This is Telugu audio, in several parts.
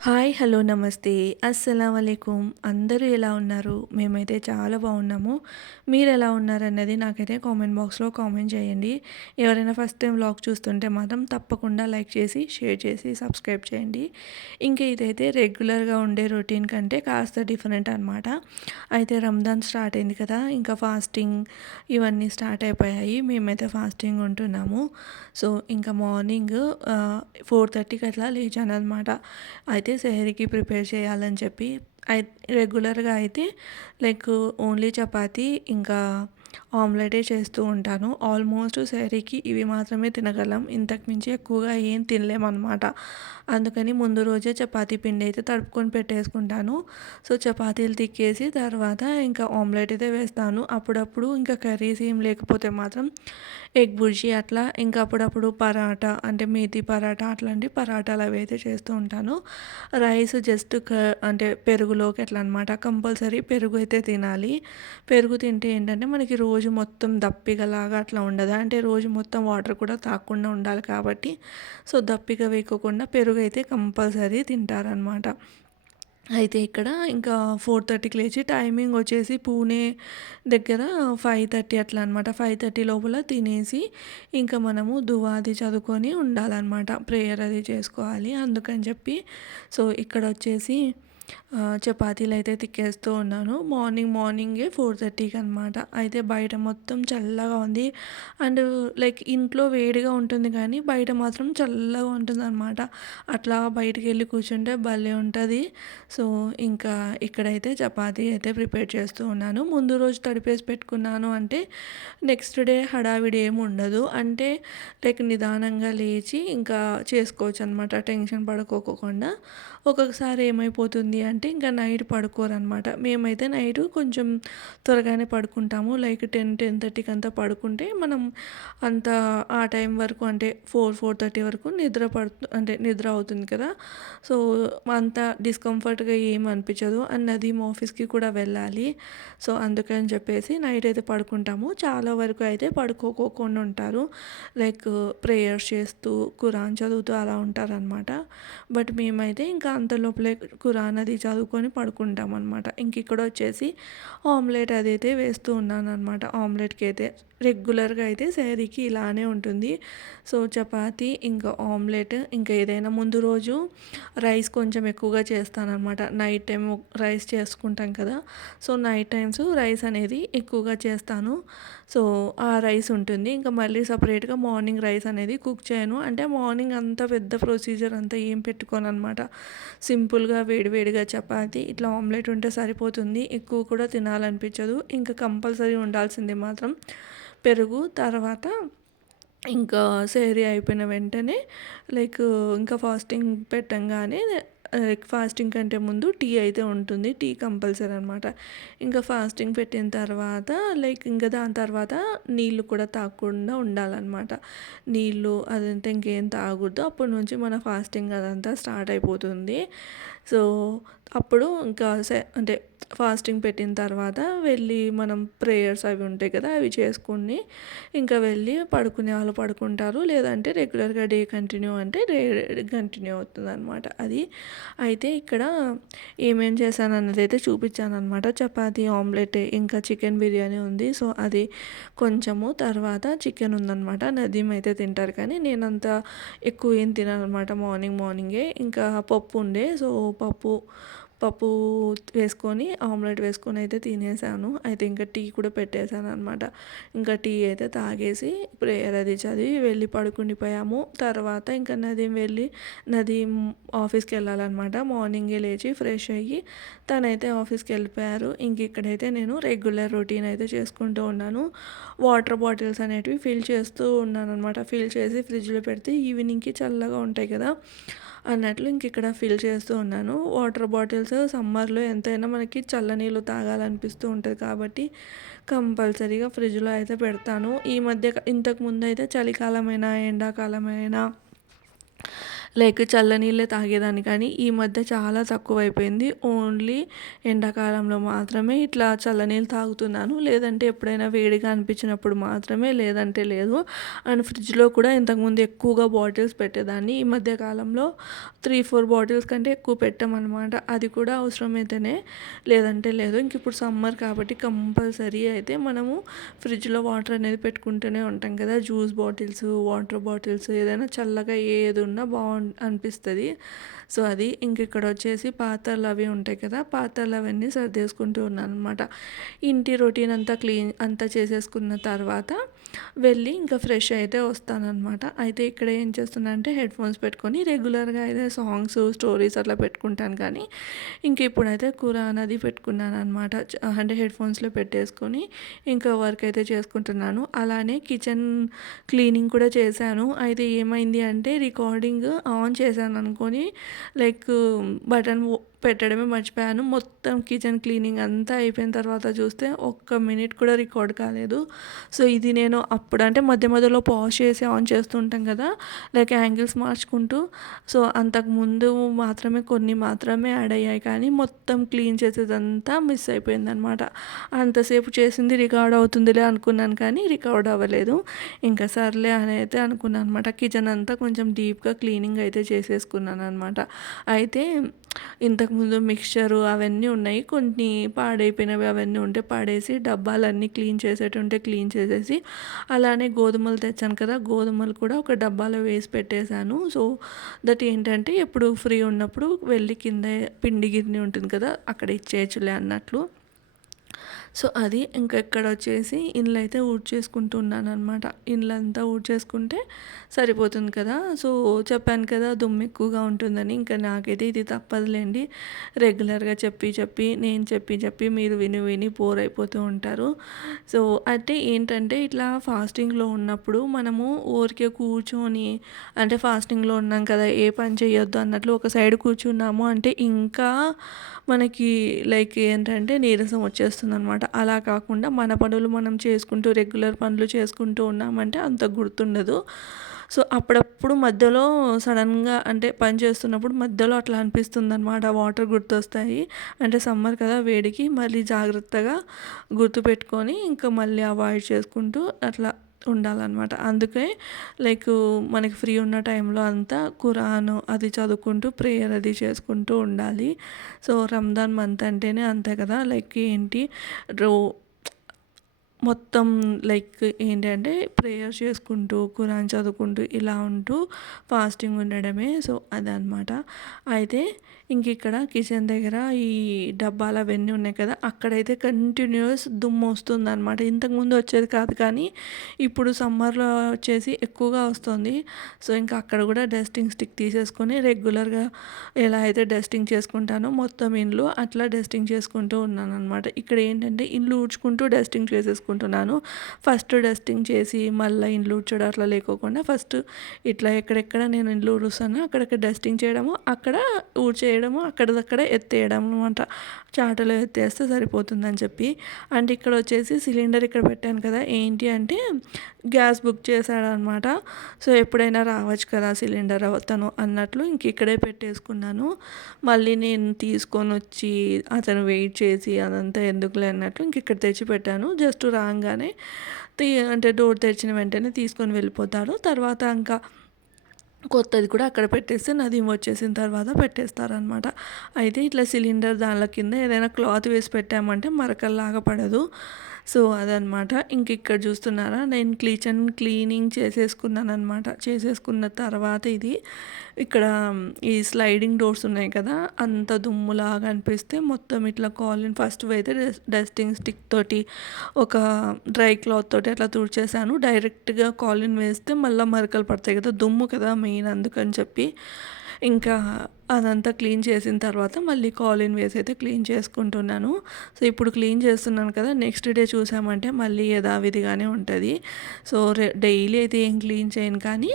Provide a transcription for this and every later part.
హాయ్! హలో! నమస్తే. అస్సలామలైకుం. అందరూ ఎలా ఉన్నారు? మేమైతే చాలా బాగున్నాము. మీరెలా ఉన్నారన్నది నాకైతే కామెంట్ బాక్స్‌లో కామెంట్ చేయండి. ఎవరైనా ఫస్ట్ టైం వ్లాగ్ చూస్తుంటే మాత్రం తప్పకుండా లైక్ చేసి, షేర్ చేసి, సబ్స్క్రైబ్ చేయండి. ఇంక ఇదైతే రెగ్యులర్‌గా ఉండే రొటీన్ కంటే కాస్త డిఫరెంట్ అనమాట. అయితే రంజాన్ స్టార్ట్ అయింది కదా! ఇంకా ఫాస్టింగ్ ఇవన్నీ స్టార్ట్ అయిపోయాయి. మేమైతే ఫాస్టింగ్ ఉంటున్నాము. సో, ఇంకా మార్నింగ్ 4:30కి అట్లా లేచాననమాట. అయితే సెహరీకి ప్రిపేర్ చేయాలని చెప్పి అయి రెగ్యులర్‌గా అయితే లైక్ ఓన్లీ చపాతీ ఇంకా ఆమ్లెటే చేస్తూ ఉంటాను. ఆల్మోస్ట్ సెహరీకి ఇవి మాత్రమే తినగలం. ఇంతకు మించి ఎక్కువగా ఏం తినలేమనమాట. అందుకని ముందు రోజే చపాతీ పిండి అయితే తడుపుకొని పెట్టేసుకుంటాను. సో, చపాతీలు తిక్కేసి తర్వాత ఇంకా ఆమ్లెట్ అయితే వేస్తాను. అప్పుడప్పుడు ఇంకా కర్రీస్ ఏం లేకపోతే మాత్రం ఎగ్ బుర్జీ అట్లా ఇంకా అప్పుడప్పుడు పరాటా అంటే మేతి పరాటా అట్లాంటి పరాటాలు అవి అయితే చేస్తూ ఉంటాను. రైస్ జస్ట్ అంటే పెరుగులోకి అట్లా అనమాట. కంపల్సరీ పెరుగు అయితే తినాలి. పెరుగు తింటే ఏంటంటే మనకి రోజు మొత్తం దప్పికలాగా అట్లా ఉండదు. అంటే రోజు మొత్తం వాటర్ కూడా తాగకుండా ఉండాలి కాబట్టి సో, దప్పిక వేయకోకుండా పెరుగు అయితే కంపల్సరీ తింటారనమాట. అయితే ఇక్కడ ఇంకా 4:30కి లేచి టైమింగ్ వచ్చేసి పూణే దగ్గర 5:30 అట్లా అనమాట. 5:30 లోపల తినేసి ఇంకా మనము దువా అది చదువుకొని ఉండాలన్నమాట. ప్రేయర్ అది చేసుకోవాలి. అందుకని చెప్పి సో, ఇక్కడొచ్చేసి చపాతీలైతే తిక్కేస్తూ ఉన్నాను. మార్నింగే 4:30కి అనమాట. అయితే బయట మొత్తం చల్లగా ఉంది. అండ్ లైక్ ఇంట్లో వేడిగా ఉంటుంది కానీ బయట మాత్రం చల్లగా ఉంటుందన్నమాట. అట్లా బయటికెళ్ళి కూర్చుంటే భలే ఉంటది. సో, ఇంకా ఇక్కడైతే చపాతీ అయితే ప్రిపేర్ చేస్తూ ఉన్నాను. ముందు రోజు తడిపేసి పెట్టుకున్నాను అంటే నెక్స్ట్ డే హడావిడి ఏమి ఉండదు. అంటే లైక్ నిదానంగా లేచి ఇంకా చేసుకోవచ్చనమాట. టెన్షన్ పడుకోకుండా. ఒక్కొక్కసారి ఏమైపోతుంది అంటే ఇంకా నైట్ పడుకోరనమాట. మేమైతే నైటు కొంచెం త్వరగానే పడుకుంటాము. లైక్ 10:30కి అంతా పడుకుంటే మనం అంత ఆ టైం వరకు అంటే 4:30 వరకు అంటే నిద్ర అవుతుంది కదా! సో, అంత డిస్కంఫర్ట్‌గా ఏమి అనిపించదు. అండ్ నదీమ్ ఆఫీస్‌కి కూడా వెళ్ళాలి. సో, అందుకని చెప్పేసి నైట్ అయితే పడుకుంటాము. చాలా వరకు అయితే పడుకోకోకుండా ఉంటారు. లైక్ ప్రేయర్స్ చేస్తూ, ఖురాన్ చదువుతూ అలా ఉంటారనమాట. బట్ మేమైతే ఇంకా అంత లోపలే ఖురాన్ అది చదువుకొని పడుకుంటామనమాట. ఇంక ఇక్కడొచ్చేసి ఆమ్లెట్ అదైతే వేస్తూ ఉన్నాననమాట. ఆమ్లెట్‌కి అయితే రెగ్యులర్‌గా అయితే సెహరీకి ఇలానే ఉంటుంది. సో, చపాతీ ఇంకా ఆమ్లెట్ ఇంకా ఏదైనా ముందు రోజు రైస్ కొంచెం ఎక్కువగా చేస్తాననమాట. నైట్ టైమ్ రైస్ చేసుకుంటాం కదా! సో, నైట్ టైమ్స్ రైస్ అనేది ఎక్కువగా చేస్తాను. సో, ఆ రైస్ ఉంటుంది. ఇంకా మళ్ళీ సపరేట్‌గా మార్నింగ్ రైస్ అనేది కుక్ చేయను. అంటే మార్నింగ్ అంత పెద్ద ప్రొసీజర్ అంతా ఏం పెట్టుకోననమాట. సింపుల్‌గా వేడివేడిగా చపాతీ ఇట్లా ఆమ్లెట్ ఉంటే సరిపోతుంది. ఎక్కువ కూడా తినాలనిపించదు. ఇంకా కంపల్సరీ ఉండాల్సింది మాత్రం పెరుగు. తర్వాత ఇంకా సెహరీ అయిపోయిన వెంటనే లైక్ ఇంకా ఫాస్టింగ్ పెట్టంగానే ఫాస్టింగ్ కంటే ముందు టీ అయితే ఉంటుంది. టీ కంపల్సరీ అనమాట. ఇంకా ఫాస్టింగ్ పెట్టిన తర్వాత లైక్ ఇంకా దాని తర్వాత నీళ్ళు కూడా తాగకుండా ఉండాలన్నమాట. నీళ్ళు అదంతా ఇంకేం తాగకూడదు. అప్పటి నుంచి మన ఫాస్టింగ్ అదంతా స్టార్ట్ అయిపోతుంది. సో, అప్పుడు ఇంకా అంటే ఫాస్టింగ్ పెట్టిన తర్వాత వెళ్ళి మనం ప్రేయర్స్ అవి ఉంటాయి కదా! అవి చేసుకొని ఇంకా వెళ్ళి పడుకునే వాళ్ళు పడుకుంటారు. లేదంటే రెగ్యులర్‌గా డే కంటిన్యూ అంటే కంటిన్యూ అవుతుందనమాట అది. అయితే ఇక్కడ ఏమేం చేశానన్నదైతే చూపించాననమాట. చపాతీ, ఆమ్లెట్ ఇంకా చికెన్ బిర్యానీ ఉంది. సో, అది కొంచెము తర్వాత చికెన్ ఉందనమాట. నదీమ్ అయితే తింటారు కానీ నేనంత ఎక్కువ ఏం తినననమాట మార్నింగే. ఇంకా పప్పు ఉండే. సో, పప్పు వేసుకొని ఆమ్లెట్ వేసుకొని అయితే తినేసాను. అయితే ఇంకా టీ కూడా పెట్టేసాననమాట. ఇంకా టీ అయితే తాగేసి ప్రేయర్ అది చదివి వెళ్ళి పడుకుండిపోయాము. తర్వాత ఇంకా నదీమ్ ఆఫీస్‌కి వెళ్ళాలన్నమాట. మార్నింగే లేచి ఫ్రెష్ అయ్యి తనైతే ఆఫీస్‌కి వెళ్ళిపోయారు. ఇంక ఇక్కడైతే నేను రెగ్యులర్ రొటీన్ అయితే చేసుకుంటూ ఉన్నాను. వాటర్ బాటిల్స్ అనేటివి ఫిల్ చేస్తూ ఉన్నాననమాట. ఫిల్ చేసి ఫ్రిడ్జ్‌లో పెడితే ఈవినింగ్‌కి చల్లగా ఉంటాయి కదా! అన్నట్లు ఇంక ఇక్కడ ఫిల్ చేస్తూ ఉన్నాను. వాటర్ బాటిల్స్ సమ్మర్‌లో ఎంతైనా మనకి చల్లనీళ్ళు తాగాలనిపిస్తూ ఉంటది కాబట్టి కంపల్సరీగా ఫ్రిడ్జ్‌లో అయితే పెడతాను. ఈ మధ్య ఇంతకుముందయితే చలికాలమైనా, ఎండాకాలమైనా లైక్ చల్లనీళ్ళే తాగేదాన్ని కానీ ఈ మధ్య చాలా తక్కువైపోయింది. ఓన్లీ ఎండాకాలంలో మాత్రమే ఇట్లా చల్లనీళ్ళు తాగుతున్నాను. లేదంటే ఎప్పుడైనా వేడిగా అనిపించినప్పుడు మాత్రమే, లేదంటే లేదు. అండ్ ఫ్రిడ్జ్‌లో కూడా ఇంతకుముందు ఎక్కువగా బాటిల్స్ పెట్టేదాన్ని. ఈ మధ్య కాలంలో 3, 4 బాటిల్స్ కంటే ఎక్కువ పెట్టామనమాట. అది కూడా అవసరమైతేనే, లేదంటే లేదు. ఇంక ఇప్పుడు సమ్మర్ కాబట్టి కంపల్సరీ అయితే మనము ఫ్రిడ్జ్‌లో వాటర్ అనేది పెట్టుకుంటూనే ఉంటాం కదా! జ్యూస్ బాటిల్స్, వాటర్ బాటిల్స్ ఏదైనా చల్లగా ఏది ఉన్నా అనిపిస్తది. సో, అది ఇంక ఇక్కడ వచ్చేసి పాత్రలు అవి ఉంటాయి కదా! పాత్రలు అవన్నీ సర్దేసుకుంటూ ఉన్నాననమాట. ఇంటి రొటీన్ అంతా అంతా చేసేసుకున్న తర్వాత వెళ్ళి ఇంకా ఫ్రెష్ అయితే వస్తాననమాట. అయితే ఇక్కడ ఏం చేస్తున్నా అంటే హెడ్‌ఫోన్స్ పెట్టుకొని రెగ్యులర్‌గా అయితే సాంగ్స్, స్టోరీస్ అట్లా పెట్టుకుంటాను కానీ, ఇంక ఇప్పుడైతే ఖురాన్ అది పెట్టుకున్నాననమాట. అంటే హెడ్‌ఫోన్స్‌లో పెట్టేసుకొని ఇంకా వర్క్ అయితే చేసుకుంటున్నాను. అలానే కిచెన్ క్లీనింగ్ కూడా చేశాను. అయితే ఏమైంది అంటే రికార్డింగ్ ఆన్ చేశాననుకోని లైక్ బటన్ పెట్టడమే మర్చిపోయాను. మొత్తం కిచెన్ క్లీనింగ్ అంతా అయిపోయిన తర్వాత చూస్తే ఒక్క మినిట్ కూడా రికార్డ్ కాలేదు. సో, ఇది నేను అప్పుడు అంటే మధ్య మధ్యలో పాజ్ చేసి ఆన్ చేస్తూ ఉంటాం కదా! లైక్ యాంగిల్స్ మార్చుకుంటూ. సో, అంతకుముందు మాత్రమే కొన్ని మాత్రమే యాడ్ అయ్యాయి కానీ మొత్తం క్లీన్ చేసేదంతా మిస్ అయిపోయిందనమాట. అంతసేపు చేసింది రికార్డ్ అవుతుందిలే అనుకున్నాను కానీ రికార్డ్ అవ్వలేదు. ఇంకా సర్లే అని అయితే అనుకున్నాను అనమాట. కిచెన్ అంతా కొంచెం డీప్‌గా క్లీనింగ్ అయితే చేసేసుకున్నాననమాట. అయితే ఇంతకుముందు మిక్స్చరు అవన్నీ ఉన్నాయి. కొన్ని పాడైపోయినవి అవన్నీ ఉంటే పడేసి డబ్బాలన్నీ క్లీన్ చేసేటుంటే క్లీన్ చేసేసి, అలానే గోధుమలు తెచ్చాను కదా! గోధుమలు కూడా ఒక డబ్బాలో వేసి పెట్టేశాను. సో, దట్ ఏంటంటే ఎప్పుడు ఫ్రీ ఉన్నప్పుడు వెళ్ళి కింద పిండి గిన్నె ఉంటుంది కదా! అక్కడ ఇచ్చేయచ్చులే అన్నట్లు. సో, అది ఇంకా ఇక్కడొచ్చేసి ఇళ్ళైతే ఊడ్చేసుకుంటున్నాననమాట. ఇల్లంతా ఊడ్చేసుకుంటే సరిపోతుంది కదా! సో, చెప్పాను కదా దుమ్ము ఎక్కువగా ఉంటుందని. ఇంకా నాకైతే ఇది తప్పదులేండి. రెగ్యులర్‌గా నేను చెప్పి మీరు విని విని బోర్ అయిపోతూ ఉంటారు. సో, అంటే ఏంటంటే ఇట్లా ఫాస్టింగ్‌లో ఉన్నప్పుడు మనము ఊరికే కూర్చొని అంటే ఫాస్టింగ్‌లో ఉన్నాం కదా! ఏ పని చేయొద్దు అన్నట్లు ఒక సైడ్ కూర్చున్నాము అంటే ఇంకా మనకి లైక్ ఏంటంటే నీరసం వచ్చేస్తుందనమాట. అలా కాకుండా మన పనులు మనం చేసుకుంటూ రెగ్యులర్ పనులు చేసుకుంటూ ఉన్నామంటే అంత గుర్తుండదు. సో, అప్పుడప్పుడు మధ్యలో సడన్‌గా అంటే పని చేస్తున్నప్పుడు మధ్యలో అట్లా అనిపిస్తుందనమాట. వాటర్ గుర్తొస్తాయి. అంటే సమ్మర్ కదా వేడికి మళ్ళీ జాగ్రత్తగా గుర్తుపెట్టుకొని ఇంకా మళ్ళీ అవాయిడ్ చేసుకుంటూ అట్లా ఉండాలనమాట. అందుకే లైక్ మనకి ఫ్రీ ఉన్న టైంలో అంతా ఖురాను అది చదువుకుంటూ ప్రేయర్ అది చేసుకుంటూ ఉండాలి. సో, రంజాన్ మంత్ అంటేనే అంతే కదా! లైక్ ఏంటి రో మొత్తం లైక్ ఏంటంటే ప్రేయర్ చేసుకుంటూ, ఖురాన్ చదువుకుంటూ ఇలా ఉంటూ ఫాస్టింగ్ ఉండడమే. సో, అదనమాట. అయితే ఇంకిక్కడ కిచెన్ దగ్గర ఈ డబ్బాలు అవన్నీ ఉన్నాయి కదా! అక్కడైతే కంటిన్యూయస్ దుమ్మొస్తుందనమాట. ఇంతకుముందు వచ్చేది కాదు కానీ, ఇప్పుడు సమ్మర్‌లో వచ్చేసి ఎక్కువగా వస్తుంది. సో, ఇంకా అక్కడ కూడా డస్టింగ్ స్టిక్ తీసేసుకొని రెగ్యులర్‌గా ఎలా అయితే డస్టింగ్ చేసుకుంటానో మొత్తం ఇండ్లు అట్లా డస్టింగ్ చేసుకుంటూ ఉన్నాననమాట. ఇక్కడ ఏంటంటే ఇల్లు ఊడ్చుకుంటూ డస్టింగ్ చేసేసుకుంటున్నాను. ఫస్ట్ డస్టింగ్ చేసి మళ్ళీ ఇండ్లు ఊడ్చడం అట్లా లేకోకుండా ఫస్ట్ ఇట్లా ఎక్కడెక్కడ నేను ఇండ్లు ఊడుస్తానో అక్కడక్కడ డస్టింగ్ చేయడము, అక్కడ ఊడ్చేయడము, అక్కడిదక్కడే ఎత్తేయడం అనమాట. చాటలో ఎత్తేస్తే సరిపోతుందని చెప్పి. అండ్ ఇక్కడ వచ్చేసి సిలిండర్ ఇక్కడ పెట్టాను కదా! ఏంటి అంటే గ్యాస్ బుక్ చేశాడనమాట. సో, ఎప్పుడైనా రావచ్చు కదా సిలిండర్ అతను అన్నట్లు ఇంక ఇక్కడే పెట్టేసుకున్నాను. మళ్ళీ నేను తీసుకొనొచ్చి అతను వెయిట్ చేసి అదంతా ఎందుకులే అన్నట్లు ఇంక ఇక్కడ తెచ్చి పెట్టాను. జస్ట్ రాంగానే అంటే డోర్ తెరిచిన వెంటనే తీసుకొని వెళ్ళిపోతాడు. తర్వాత ఇంకా కొత్తది కూడా అక్కడ పెట్టేస్తే నదీం వచ్చేసిన తర్వాత పెట్టేస్తారనమాట. అయితే ఇట్లా సిలిండర్ దానిల కింద ఏదైనా క్లాత్ వేసి పెట్టామంటే మరకల్లాగా పడదు. సో, అదనమాట. ఇక్కడ చూస్తున్నారా నేను కిచెన్ క్లీనింగ్ చేసేసుకున్నాననమాట. చేసేసుకున్న తర్వాత ఇది ఇక్కడ ఈ స్లైడింగ్ డోర్స్ ఉన్నాయి కదా! అంత దుమ్ములాగా అనిపిస్తే మొత్తం ఇట్లా కాలిన్ ఫస్ట్ అయితే డస్టింగ్ స్టిక్ తోటి ఒక డ్రై క్లాత్ తోటి అట్లా తుడిచేసాను. డైరెక్ట్‌గా కాలిన్ వేస్తే మళ్ళా మరకలు పడతాయి కదా! దుమ్ము కదా మెయిన్ అందుకని చెప్పి. ఇంకా అదంతా క్లీన్ చేసిన తర్వాత మళ్ళీ కాలిన్ వేసి అయితే క్లీన్ చేసుకుంటున్నాను. సో, ఇప్పుడు క్లీన్ చేస్తున్నాను కదా! నెక్స్ట్ డే చూసామంటే మళ్ళీ యథావిధిగానే ఉంటది. సో, డైలీ అయితే ఏం క్లీన్ చేయను కానీ,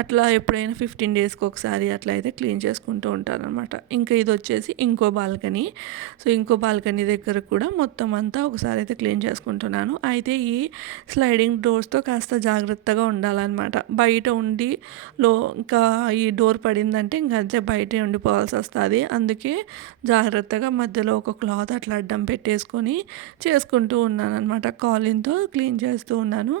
అట్లా ఎప్పుడైనా 15 డేస్‌కి ఒకసారి అట్లా అయితే క్లీన్ చేసుకుంటూ ఉంటాననమాట. ఇంకా ఇదొచ్చేసి ఇంకో బాల్కనీ. సో, ఇంకో బాల్కనీ దగ్గర కూడా మొత్తం అంతా ఒకసారి అయితే క్లీన్ చేసుకుంటున్నాను. అయితే ఈ స్లైడింగ్ డోర్స్‌తో కాస్త జాగ్రత్తగా ఉండాలనమాట. బయట ఉండి ఇంకా ఈ డోర్ పడిందంటే ఇంక అంతే బయటే ఉండిపోవాల్సొస్తది. అందుకే జాగ్రత్తగా మధ్యలో ఒక క్లాత్ అట్లా అడ్డం పెట్టేసుకొని చేసుకుంటూ ఉన్నాననమాట. కాలిన్‌తో క్లీన్ చేస్తూ ఉన్నాను.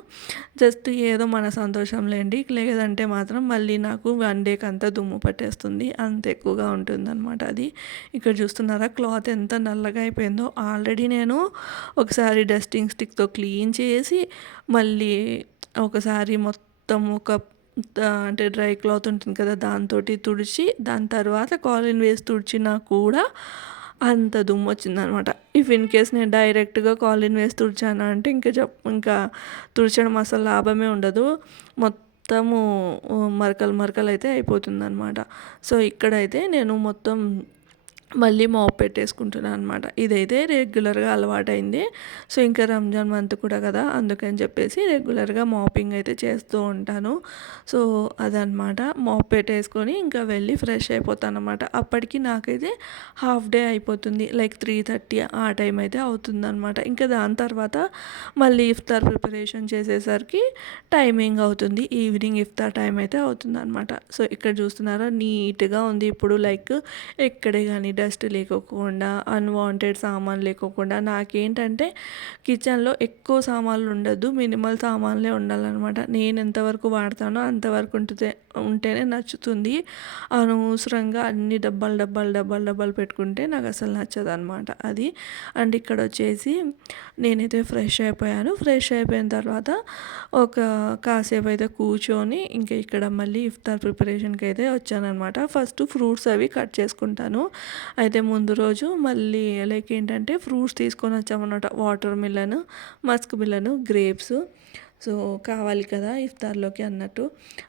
జస్ట్ ఏదో మన సంతోషం లేండి. లేదంటే మాత్రం మళ్ళీ నాకు 1 డేకంతా దుమ్ము పట్టేస్తుంది. అంత ఎక్కువగా ఉంటుందనమాట అది. ఇక్కడ చూస్తున్నారా క్లాత్ ఎంత నల్లగా అయిపోయిందో. ఆల్రెడీ నేను ఒకసారి డస్టింగ్ స్టిక్‌తో క్లీన్ చేసి మళ్ళీ ఒకసారి మొత్తం అంటే డ్రై క్లాత్ ఉంటుంది కదా! దాంతోటి తుడిచి దాని తర్వాత కాలిన్ వేసి తుడిచినా కూడా అంత దుమ్మొచ్చిందనమాట. ఇఫ్ ఇన్ కేస్ నేను డైరెక్ట్‌గా కాలిన్ వేసి తుడిచాను అంటే ఇంకా తుడచడం అసలు లాభమే ఉండదు. మొత్తము మరకలు మరకలైతే అయిపోతుందనమాట. సో, ఇక్కడైతే నేను మొత్తం మళ్ళీ మాప్ పెట్టేసుకుంటున్నాను అనమాట. ఇదైతే రెగ్యులర్‌గా అలవాటైంది. సో, ఇంకా రంజాన్ మంత్ కూడా కదా! అందుకని చెప్పేసి రెగ్యులర్‌గా మాపింగ్ అయితే చేస్తూ ఉంటాను. సో, అదనమాట. మాప్ పెట్టేసుకొని ఇంకా వెళ్ళి ఫ్రెష్ అయిపోతాననమాట. అప్పటికి నాకైతే హాఫ్ డే అయిపోతుంది. లైక్ 3:30 ఆ టైం అయితే అవుతుందనమాట. ఇంకా దాని తర్వాత మళ్ళీ ఇఫ్తార్ ప్రిపరేషన్ చేసేసరికి టైమింగ్ అవుతుంది. ఈవినింగ్ ఇఫ్తార్ టైం అయితే అవుతుందనమాట. సో, ఇక్కడ చూస్తున్నారా నీట్‌గా ఉంది. ఇప్పుడు లైక్ ఎక్కడే కానీ డస్ట్ లేకోకుండా అన్వాంటెడ్ సామాన్లు లేకోకుండా నాకేంటంటే కిచెన్లో ఎక్కువ సామాన్లు ఉండద్దు, మినిమల్ సామాన్లే ఉండాలన్నమాట. నేను ఎంతవరకు వాడతానో అంతవరకు ఉంటేనే నచ్చుతుంది. అనవసరంగా అన్ని డబ్బాలు పెట్టుకుంటే నాకు అసలు నచ్చదనమాట అది. అండ్ ఇక్కడ వచ్చేసి నేనైతే ఫ్రెష్ అయిపోయాను. ఫ్రెష్ అయిపోయిన తర్వాత ఒక కాసేపు అయితే కూర్చొని ఇంకా ఇక్కడ మళ్ళీ ఇఫ్తార్ ప్రిపరేషన్కి అయితే వచ్చానఅనమాట. ఫస్ట్ ఫ్రూట్స్ అవి కట్ చేసుకుంటాను. అయితే ముందు రోజు మళ్ళీ లైక్ ఏంటంటే ఫ్రూట్స్ తీసుకొని వచ్చామన్నమాట. Water melon, Musk melon, grapes. So, కావాలి కదా ఇఫ్తార్లోకి అన్నట్టు.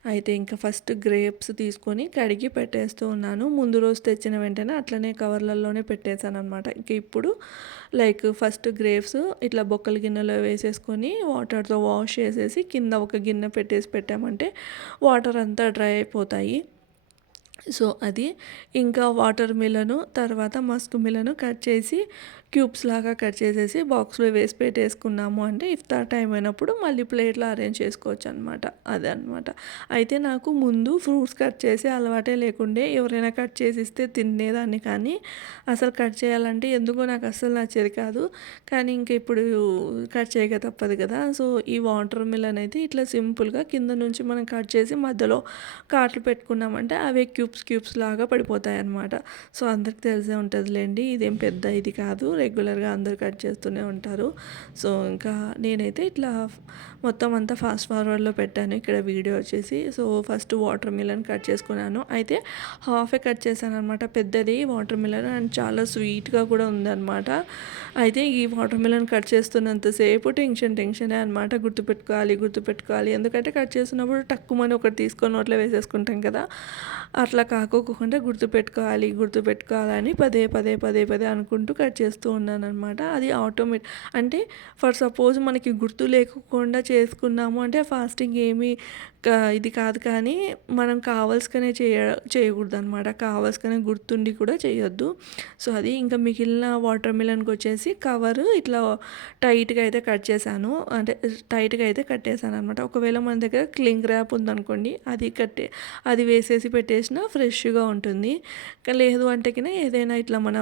అయితే ఇంకా ఫస్ట్ గ్రేప్స్ తీసుకొని కడిగి పెట్టేస్తూ ఉన్నాను. ముందు రోజు తెచ్చిన వెంటనే అట్లనే కవర్లలోనే పెట్టేశాను అనమాట. ఇంక ఇప్పుడు లైక్ ఫస్ట్ గ్రేప్స్ ఇట్లా బొక్కల గిన్నెలో వేసేసుకొని వాటర్తో వాష్ చేసేసి కింద ఒక గిన్నె పెట్టామంటే వాటర్ అంతా డ్రై అయిపోతాయి. సో, అది ఇంకా వాటర్ మిలను తర్వాత మస్క్ మిలను కట్ చేసి క్యూబ్స్ లాగా కట్ చేసేసి బాక్స్లో వేసి పెట్టేసుకున్నాము అంటే ఇఫ్తార్ టైం అయినప్పుడు మళ్ళీ ప్లేట్లో అరేంజ్ చేసుకోవచ్చు అనమాట. అదనమాట. అయితే నాకు ముందు ఫ్రూట్స్ కట్ చేసి అలవాటే లేకుండే. ఎవరైనా కట్ చేసి ఇస్తే తినేదాన్ని కానీ అసలు కట్ చేయాలంటే ఎందుకో నాకు అస్సలు నచ్చేది కాదు. కానీ ఇంక ఇప్పుడు కట్ చేయక తప్పదు కదా! సో, ఈ వాటర్ మిలన్ అయితే ఇట్లా సింపుల్గా కింద నుంచి మనం కట్ చేసి మధ్యలో కాట్లు పెట్టుకున్నామంటే అవే క్యూబ్స్ లాగా పడిపోతాయి అన్నమాట. సో, అందరికి తెలిసే ఉంటుందిలేండి. ఇదేం పెద్ద ఇది కాదు. రెగ్యులర్గా అందరూ కట్ చేస్తూనే ఉంటారు. సో, ఇంకా నేనైతే ఇట్లా మొత్తం అంతా ఫాస్ట్ ఫార్వర్డ్లో పెట్టాను. ఇక్కడ వీడియో వచ్చేసి so, first water melon cut చేసుకున్నాను. అయితే హాఫే కట్ చేశాను అనమాట. పెద్దది వాటర్ మిలన్ అండ్ చాలా స్వీట్గా కూడా ఉందన్నమాట. అయితే ఈ వాటర్ మిలన్ కట్ చేస్తున్నంతసేపు టెన్షనే అనమాట. గుర్తుపెట్టుకోవాలి. ఎందుకంటే కట్ చేస్తున్నప్పుడు టక్కుమని ఒకటి తీసుకొని నోట్లో వేసేసుకుంటాం కదా! అట్లా కాకోకుండా గుర్తుపెట్టుకోవాలని పదే అనుకుంటూ కట్ చేస్తూ ఉన్నానన్నమాట. అది అంటే ఫర్ సపోజ్ మనకి గుర్తు లేకుండా చేసుకున్నాము అంటే ఫాస్టింగ్ ఏమీ ఇది కాదు కానీ మనం కావాల్సుకనే చేయకూడదనమాట. కావాల్సుకనే గుర్తుండి కూడా చేయొద్దు. సో, అది ఇంకా మిగిలిన వాటర్ మిలన్కి వచ్చేసి కవర్ ఇట్లా టైట్గా అయితే కట్ చేశాను. అంటే టైట్గా అయితే కట్టేశాను అనమాట. ఒకవేళ మన దగ్గర క్లింగ్ ర్యాప్ ఉందనుకోండి అది వేసేసి పెట్టేసినా ఫ్రెష్గా ఉంటుంది. లేదు అంటే కినా ఏదైనా ఇట్లా మన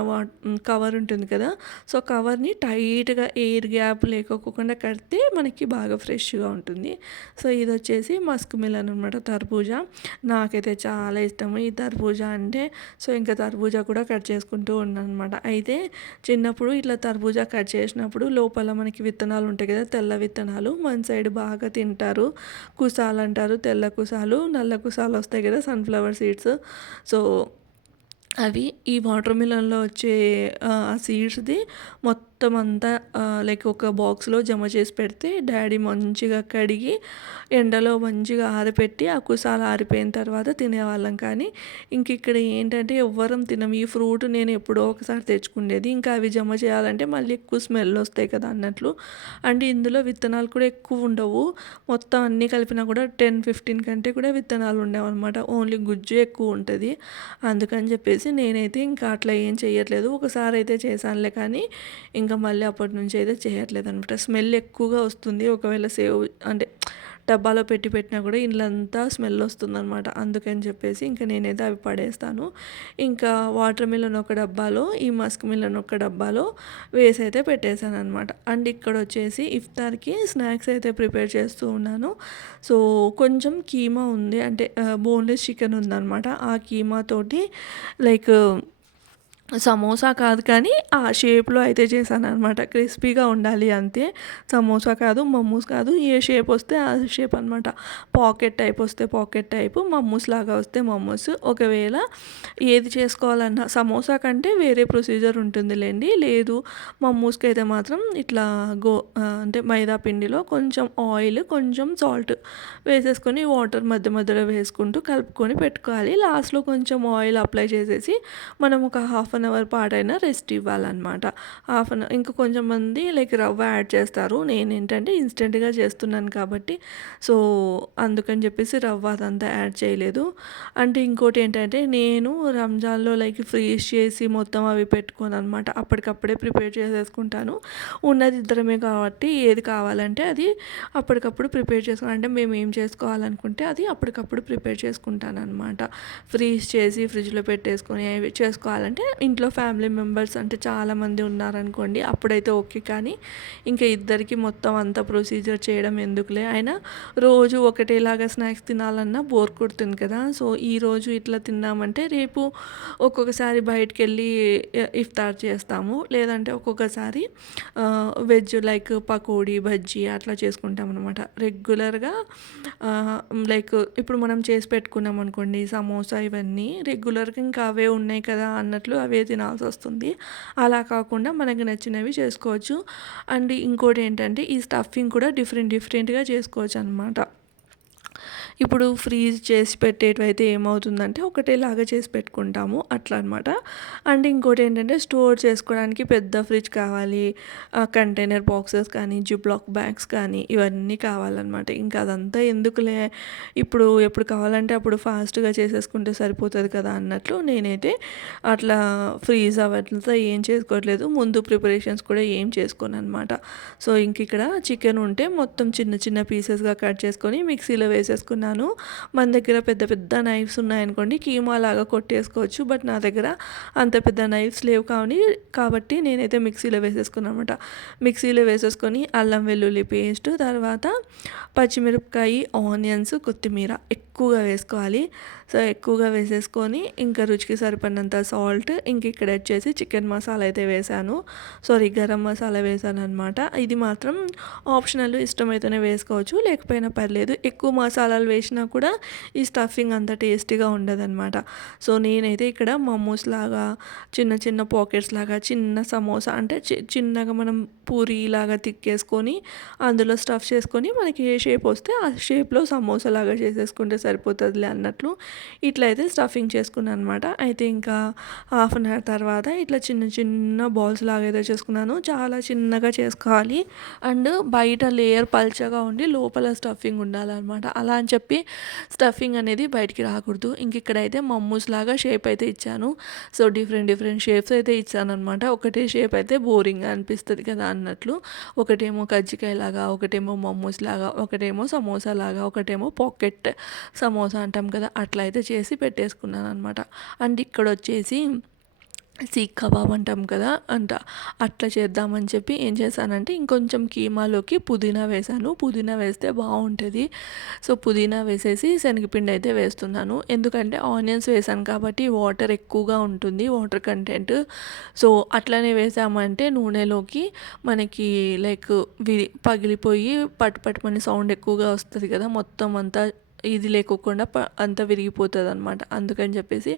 కవర్ ఉంటుంది కదా! సో, కవర్ని టైట్గా ఎయిర్ గ్యాప్ లేకోకుండా కడితే మనకి బాగా ఫ్రెష్గా ఉంటుంది. సో, ఇది వచ్చేసి మస్క్ మిలన్ అనమాట, తర్బూజా. నాకైతే చాలా ఇష్టము ఈ తర్బూజా అంటే. సో, ఇంకా తర్బూజా కూడా కట్ చేసుకుంటూ ఉన్నాను అనమాట. అయితే చిన్నప్పుడు ఇట్లా తర్బూజా కట్ చేసినప్పుడు లోపల మనకి విత్తనాలు ఉంటాయి కదా, తెల్ల విత్తనాలు మన సైడ్ బాగా తింటారు. కుసాలు అంటారు. తెల్ల కుసాలు, నల్ల కుసాలు వస్తాయి కదా, సన్ఫ్లవర్ సీడ్స్. సో, అవి ఈ వాటర్ మిలన్‌లో వచ్చే ఆ సీడ్స్‌ది మొత్తం మొత్తం అంతా లైక్ ఒక బాక్స్‌లో జమ చేసి పెడితే డ్యాడీ మంచిగా కడిగి ఎండలో మంచిగా ఆరబెట్టి ఆ కుసాలు ఆరిపోయిన తర్వాత తినేవాళ్ళం. కానీ ఇంక ఇక్కడ ఏంటంటే ఎవ్వరం తినం. ఈ ఫ్రూట్ నేను ఎప్పుడో ఒకసారి తెచ్చుకునేది. ఇంకా అవి జమ చేయాలంటే మళ్ళీ ఎక్కువ స్మెల్ వస్తాయి కదా అన్నట్లు. అండ్ ఇందులో విత్తనాలు కూడా ఎక్కువ ఉండవు. మొత్తం అన్నీ కలిపినా కూడా 10, 15 కంటే కూడా విత్తనాలు ఉండవనమాట. ఓన్లీ గుజ్జు ఎక్కువ ఉంటది. అందుకని చెప్పేసి నేనైతే ఇంకా అట్లా ఏం చేయట్లేదు. ఒకసారి అయితే చేశానులే కానీ ఇంకా మళ్ళీ అప్పటి నుంచి అయితే చేయట్లేదనమాట. స్మెల్ ఎక్కువగా వస్తుంది. ఒకవేళ సేవ్ అంటే డబ్బాలో పెట్టినా కూడా ఇల్లంతా స్మెల్ వస్తుందనమాట. అందుకని చెప్పేసి ఇంకా నేనైతే అవి పడేస్తాను. ఇంకా వాటర్ మిలన్ ఒక డబ్బాలో, ఈ మస్క్ మిలన్ ఒక డబ్బాలో వేసి అయితే పెట్టేశాననమాట. అండ్ ఇక్కడ వచ్చేసి ఇఫ్తార్‌కి స్నాక్స్ అయితే ప్రిపేర్ చేస్తూ ఉన్నాను. సో, కొంచెం కీమా ఉంది, అంటే బోన్‌లెస్ చికెన్ ఉందనమాట. ఆ కీమా తోటి లైక్ సమోసా కాదు కానీ ఆ షేప్‌లో అయితే చేశాననమాట. క్రిస్పీగా ఉండాలి అంతే. సమోసా కాదు, మమ్మూస్ కాదు. ఏ షేప్ వస్తే ఆ షేప్ అనమాట. పాకెట్ టైప్ వస్తే పాకెట్ టైపు, మమ్మూస్ లాగా వస్తే మమ్మూస్. ఒకవేళ ఏది చేసుకోవాలన్నా సమోసా కంటే వేరే ప్రొసీజర్ ఉంటుందిలెండి. లేదు మమ్మూస్‌కైతే మాత్రం ఇట్లా అంటే మైదా పిండిలో కొంచెం ఆయిల్, కొంచెం సాల్ట్ వేసేసుకొని వాటర్ మధ్య మధ్యలో వేసుకుంటూ కలుపుకొని పెట్టుకోవాలి. లాస్ట్‌లో కొంచెం ఆయిల్ అప్లై చేసేసి మనం ఒక హాఫ్ అన్ అవర్ పాటైనా రెస్ట్ ఇవ్వాలన్నమాట. ఇంకా కొంచెం మంది లైక్ రవ్వ యాడ్ చేస్తారు. నేనేంటంటే ఇన్స్టెంట్‌గా చేస్తున్నాను కాబట్టి సో, అందుకని చెప్పేసి రవ్వ అదంతా యాడ్ చేయలేదు. అంటే ఇంకోటి ఏంటంటే నేను రంజాన్‌లో లైక్ ఫ్రీజ్ చేసి మొత్తం అవి పెట్టుకోననమాట. అప్పటికప్పుడే ప్రిపేర్ చేసేసుకుంటాను. ఉన్నది ఇద్దరమే కాబట్టి ఏది కావాలంటే అది అప్పటికప్పుడు ప్రిపేర్ చేసుకోవాలి. అంటే మేము ఏం చేసుకోవాలనుకుంటే అది అప్పటికప్పుడు ప్రిపేర్ చేసుకుంటాననమాట. ఫ్రీజ్ చేసి ఫ్రిడ్జ్‌లో పెట్టేసుకొని అవి చేసుకోవాలంటే ఇంట్లో ఫ్యామిలీ మెంబర్స్ అంటే చాలామంది ఉన్నారనుకోండి అప్పుడైతే ఓకే. కానీ ఇంకా ఇద్దరికి మొత్తం అంతా ప్రొసీజర్ చేయడం ఎందుకులే. అయినా రోజు ఒకటేలాగా స్నాక్స్ తినాలన్నా బోర్ కొడుతుంది కదా. సో, ఈరోజు ఇట్లా తిన్నామంటే రేపు ఒక్కొక్కసారి బయటికెళ్ళి ఇఫ్తార్ చేస్తాము. లేదంటే ఒక్కొక్కసారి వెజ్ లైక్ పకోడీ, బజ్జీ అట్లా చేసుకుంటాం అనమాట. రెగ్యులర్‌గా లైక్ ఇప్పుడు మనం చేసి పెట్టుకున్నాం అనుకోండి సమోసా ఇవన్నీ రెగ్యులర్‌గా ఇంకా అవే ఉన్నాయి కదా అన్నట్లు అవే తినాల్సొస్తుంది. అలా కాకుండా మనకు నచ్చినవి చేసుకోవచ్చు. అండ్ ఇంకోటి ఏంటంటే ఈ స్టఫింగ్ కూడా డిఫరెంట్‌గా చేసుకోవచ్చనమాట. ఇప్పుడు ఫ్రీజ్ చేసి పెట్టేటివైతే ఏమవుతుందంటే ఒకటేలాగా చేసి పెట్టుకుంటాము అట్లా అనమాట. అండ్ ఇంకోటి ఏంటంటే స్టోర్ చేసుకోవడానికి పెద్ద ఫ్రిడ్జ్ కావాలి. కంటైనర్ బాక్సెస్ కానీ, జిప్‌లాక్ బ్యాగ్స్ కానీ ఇవన్నీ కావాలన్నమాట. ఇంకా అదంతా ఎందుకులే, ఇప్పుడు ఎప్పుడు కావాలంటే అప్పుడు ఫాస్ట్‌గా చేసేసుకుంటే సరిపోతుంది కదా అన్నట్లు నేనైతే అట్లా ఫ్రీజ్ అవంతా ఏం చేసుకోవట్లేదు. ముందు ప్రిపరేషన్స్ కూడా ఏం చేసుకోననమాట. సో, ఇక్కడ చికెన్ ఉంటే మొత్తం చిన్న చిన్న పీసెస్‌గా కట్ చేసుకొని మిక్సీలో వేసేసుకున్నాను. మన దగ్గర పెద్ద పెద్ద నైఫ్స్ ఉన్నాయనుకోండి కీమా లాగా కొట్టేసుకోవచ్చు. బట్ నా దగ్గర అంత పెద్ద నైఫ్స్ లేవు కాబట్టి నేనైతే మిక్సీలో వేసేసుకున్నాను అనమాట. మిక్సీలో వేసేసుకొని అల్లం వెల్లుల్లి పేస్ట్, తర్వాత పచ్చిమిరపకాయ, ఆనియన్స్, కొత్తిమీర ఎక్కువగా వేసుకోవాలి. సో, ఎక్కువగా వేసేసుకొని ఇంకా రుచికి సరిపడినంత సాల్ట్, ఇక్కడ వచ్చేసి చికెన్ మసాలా అయితే వేసాను. గరం మసాలా వేసాను అనమాట. ఇది మాత్రం ఆప్షనల్, ఇష్టమైతేనే వేసుకోవచ్చు, లేకపోయినా పర్లేదు. ఎక్కువ మసాలాలు వేసినా కూడా ఈ స్టఫింగ్ అంత టేస్టీగా ఉండదన్నమాట. సో, నేనైతే ఇక్కడ మోమోస్ లాగా చిన్న చిన్న పాకెట్స్ లాగా చిన్న సమోసా అంటే చిన్నగా మనం పూరి లాగా తిక్కేసుకొని అందులో స్టఫ్ చేసుకొని మనకి ఏ షేప్ వస్తే ఆ షేప్లో సమోసా లాగా చేసేసుకుంటే సరిపోతుందిలే అన్నట్లు ఇట్లయితే స్టఫింగ్ చేసుకున్నాను అనమాట. అయితే ఇంకా హాఫ్ అన్ అవర్ తర్వాత ఇట్లా చిన్న చిన్న బాల్స్ లాగా అయితే చేసుకున్నాను. చాలా చిన్నగా చేసుకోవాలి. అండ్ బయట లేయర్ పల్చగా ఉండి లోపల స్టఫింగ్ ఉండాలన్నమాట. అలా అని చెప్పి స్టఫింగ్ అనేది బయటికి రాకూడదు. ఇక్కడైతే మమ్మూస్ లాగా షేప్ అయితే ఇచ్చాను. సో, డిఫరెంట్ షేప్స్ అయితే ఇచ్చానమాట. ఒకటే షేప్ అయితే బోరింగ్గా అనిపిస్తుంది కదా అన్నట్లు. ఒకటేమో కజ్జికాయ లాగా, ఒకటేమో మమ్మూస్ లాగా, ఒకటేమో సమోసా లాగా, ఒకటేమో పాకెట్ సమోసా అంటాం కదా అట్లా అయితే చేసి పెట్టేసుకున్నాను అనమాట. అండ్ ఇక్కడ వచ్చేసి సీక్ కబాబ్ అంటాం కదా అట్లా చేద్దామని చెప్పి ఏం చేశానంటే ఇంకొంచెం కీమాలోకి పుదీనా వేసాను. పుదీనా వేస్తే బాగుంటుంది. సో, పుదీనా వేసేసి శనగపిండి అయితే వేస్తున్నాను. ఎందుకంటే ఆనియన్స్ వేసాను కాబట్టి వాటర్ ఎక్కువగా ఉంటుంది, వాటర్ కంటెంట్. సో, అట్లనే వేసామంటే నూనెలోకి మనకి లైక్ పగిలిపోయి పట్టుమని సౌండ్ ఎక్కువగా వస్తుంది కదా, మొత్తం అంతా ఇది లేకోకుండా అంతా విరిగిపోతుందనమాట. అందుకని చెప్పేసి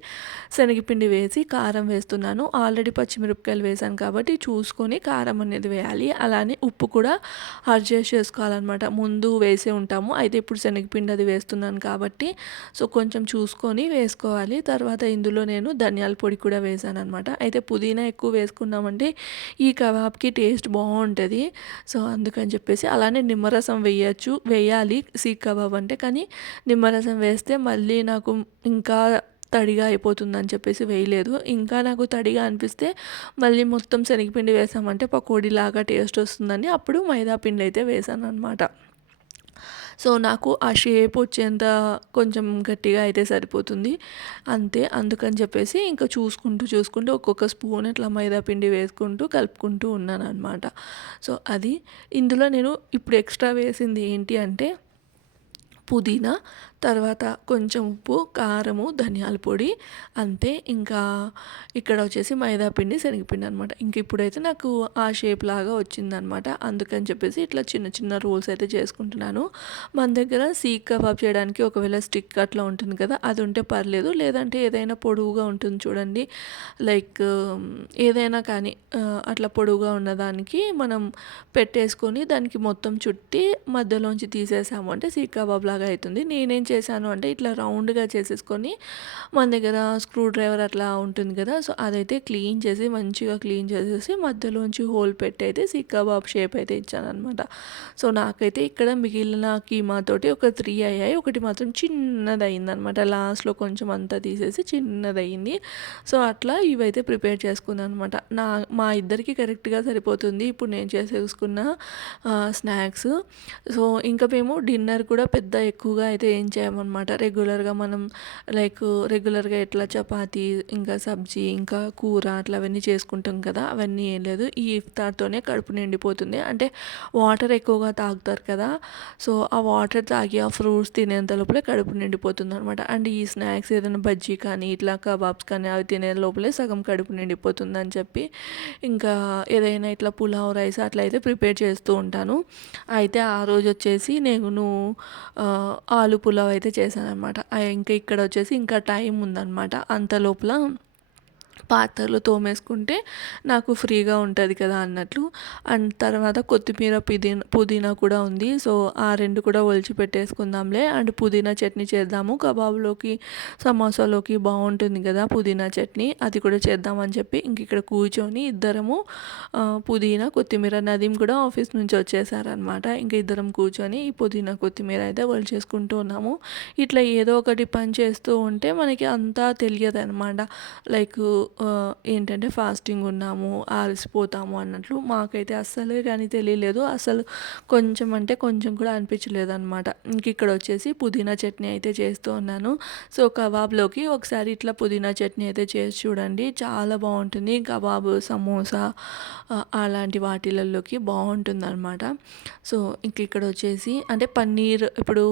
శనగపిండి వేసి కారం వేస్తున్నాను. ఆల్రెడీ పచ్చిమిరపకాయలు వేసాను కాబట్టి చూసుకొని కారం అనేది వేయాలి. అలానే ఉప్పు కూడా అడ్జస్ట్ చేసుకోవాలన్నమాట. ముందు వేసే ఉంటాము, అయితే ఇప్పుడు శనగపిండి అది వేస్తున్నాను కాబట్టి సో కొంచెం చూసుకొని వేసుకోవాలి. తర్వాత ఇందులో నేను ధనియాల పొడి కూడా వేసాను అనమాట. అయితే పుదీనా ఎక్కువ వేసుకున్నామంటే ఈ కబాబ్కి టేస్ట్ బాగుంటుంది. సో అందుకని చెప్పేసి అలానే నిమ్మరసం వేయాలి సీక్ కబాబ్ అంటే. కానీ నిమ్మరసం వేస్తే మళ్ళీ నాకు ఇంకా తడిగా అయిపోతుందని చెప్పేసి వేయలేదు. ఇంకా నాకు తడిగా అనిపిస్తే మళ్ళీ మొత్తం శనగపిండి వేసామంటే పకోడీలాగా టేస్ట్ వస్తుందని అప్పుడు మైదా పిండి అయితే వేసాను అనమాట. సో నాకు ఆ షేప్ వచ్చేంత కొంచెం గట్టిగా అయితే సరిపోతుంది అంతే. అందుకని చెప్పేసి ఇంకా చూసుకుంటూ ఒక్కొక్క స్పూన్ ఇట్లా మైదా పిండి వేసుకుంటూ కలుపుకుంటూ ఉన్నాను అనమాట. సో అది ఇందులో నేను ఇప్పుడు ఎక్స్ట్రా వేసింది ఏంటి అంటే పుదీనా, తర్వాత కొంచెం ఉప్పు, కారము, ధనియాల పొడి అంతే. ఇంకా ఇక్కడ వచ్చేసి మైదా పిండి, శనగపిండి అనమాట. ఇంక ఇప్పుడైతే నాకు ఆ షేప్ లాగా వచ్చిందనమాట. అందుకని చెప్పేసి ఇట్లా చిన్న చిన్న రోల్స్ అయితే చేసుకుంటున్నాను. మన దగ్గర సీక్ కబాబ్ చేయడానికి ఒకవేళ స్టిక్ అట్లా ఉంటుంది కదా, అది ఉంటే పర్లేదు. లేదంటే ఏదైనా పొడవుగా ఉంటుంది చూడండి, లైక్ ఏదైనా కానీ అట్లా పొడవుగా ఉన్నదానికి మనం పెట్టేసుకొని దానికి మొత్తం చుట్టి మధ్యలోంచి తీసేసాము అంటే సీక్ కబాబ్ లాగా అవుతుంది. నేనేం చేశాను అంటే ఇట్లా రౌండ్గా చేసేసుకొని మన దగ్గర స్క్రూ డ్రైవర్ అట్లా ఉంటుంది కదా, సో అదైతే మంచిగా క్లీన్ చేసేసి మధ్యలోంచి హోల్ పెట్టి అయితే సీక్ కబాబ్ షేప్ అయితే ఇచ్చాను అనమాట. సో నాకైతే ఇక్కడ మిగిలిన కీమాతోటి ఒక 3 అయ్యాయి, ఒకటి మాత్రం చిన్నది అయిందనమాట. లాస్ట్లో కొంచెం అంతా తీసేసి చిన్నది అయింది. సో అట్లా ఇవైతే ప్రిపేర్ చేసుకున్నాను అనమాట. మా ఇద్దరికి కరెక్ట్గా సరిపోతుంది ఇప్పుడు నేను చేసేసుకున్న స్నాక్స్. సో ఇంకా మేము డిన్నర్ కూడా పెద్ద ఎక్కువగా అయితే ఏం చేయమన్నమాట. రెగ్యులర్గా మనం రెగ్యులర్గా ఎట్లా చపాతీ, ఇంకా సబ్జీ, ఇంకా కూర అట్లా అవన్నీ చేసుకుంటాం కదా, అవన్నీ ఏం లేదు. ఈ ఇఫ్తార్తోనే కడుపు నిండిపోతుంది. అంటే వాటర్ ఎక్కువగా తాగుతారు కదా, సో ఆ వాటర్ తాగి ఆ ఫ్రూట్స్ తినేంత లోపలే కడుపు నిండిపోతుంది అనమాట. అండ్ ఈ స్నాక్స్ ఏదైనా బజ్జీ కానీ ఇట్లా కబాబ్స్ కానీ అవి తినే లోపలే సగం కడుపు నిండిపోతుంది అని చెప్పి ఇంకా ఏదైనా ఇట్లా పులావ్ రైస్ అట్లా అయితే ప్రిపేర్ చేస్తూ ఉంటాను. అయితే ఆ రోజు వచ్చేసి నేను ఆలు పులావ్ అయితే చేశాననమాట. ఇంకా ఇక్కడ వచ్చేసి ఇంకా టైం ఉందన్నమాట. అంత లోపల పాత్రలు తోమేసుకుంటే నాకు ఫ్రీగా ఉంటుంది కదా అన్నట్లు. అండ్ తర్వాత కొత్తిమీర, పుదీనా కూడా ఉంది. సో ఆ రెండు కూడా ఒలిచి పెట్టేసుకుందాంలే. అండ్ పుదీనా చట్నీ చేద్దాము, కబాబ్లోకి సమోసాలోకి బాగుంటుంది కదా పుదీనా చట్నీ, అది కూడా చేద్దామని చెప్పి ఇంక ఇక్కడ కూర్చొని ఇద్దరము పుదీనా, కొత్తిమీర, నదీం కూడా ఆఫీస్ నుంచి వచ్చేసారనమాట. ఇంక ఇద్దరం కూర్చొని ఈ పుదీనా, కొత్తిమీర అయితే ఒలిచేసుకుంటూ ఉన్నాము. ఇట్లా ఏదో ఒకటి పని చేస్తూ ఉంటే మనకి అంతా తెలియదు అనమాట. లైక్ ఏంటంటే ఫాస్టింగ్ ఉన్నాము, అలసిపోతాము అన్నట్లు. మాకైతే అస్సలే కానీ తెలియలేదు, అసలు కొంచెం అంటే కొంచెం కూడా అనిపించలేదు అనమాట. ఇంక ఇక్కడ వచ్చేసి పుదీనా చట్నీ అయితే చేస్తూ ఉన్నాను. సో కబాబ్లోకి ఒకసారి ఇట్లా పుదీనా చట్నీ అయితే చేసి చూడండి, చాలా బాగుంటుంది. కబాబ్, సమోసా అలాంటి వాటిలలోకి బాగుంటుంది అనమాట. సో ఇంక ఇక్కడ వచ్చేసి అంటే పన్నీర్, ఇప్పుడు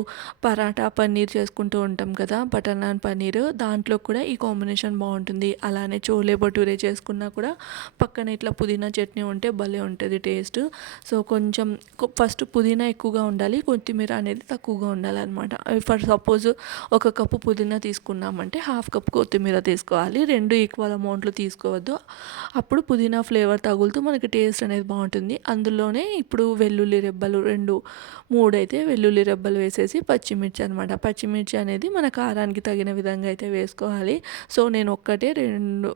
పరాటా పన్నీర్ చేసుకుంటూ ఉంటాం కదా, బటర్ నాన్ పన్నీర్, దాంట్లో కూడా ఈ కాంబినేషన్ బాగుంటుంది. అలానే చోలే భటూరే చేసుకున్నా కూడా పక్కన ఇట్లా పుదీనా చట్నీ ఉంటే భలే ఉంటుంది టేస్ట్. సో కొంచెం ఫస్ట్ పుదీనా ఎక్కువగా ఉండాలి, కొత్తిమీర అనేది తక్కువగా ఉండాలన్నమాట. ఫర్ సపోజ్ 1 కప్పు పుదీనా తీసుకున్నామంటే 1/2 కప్ కొత్తిమీర తీసుకోవాలి. 2 ఈక్వల్ అమౌంట్లో తీసుకోవద్దు, అప్పుడు పుదీనా ఫ్లేవర్ తగులుతూ మనకి టేస్ట్ అనేది బాగుంటుంది. అందులోనే ఇప్పుడు వెల్లుల్లి రెబ్బలు 3 అయితే వెల్లుల్లి రెబ్బలు వేసేసి పచ్చిమిర్చి అనమాట. పచ్చిమిర్చి అనేది మన కారానికి తగిన విధంగా అయితే వేసుకోవాలి. సో నేను ఒక్కటే 2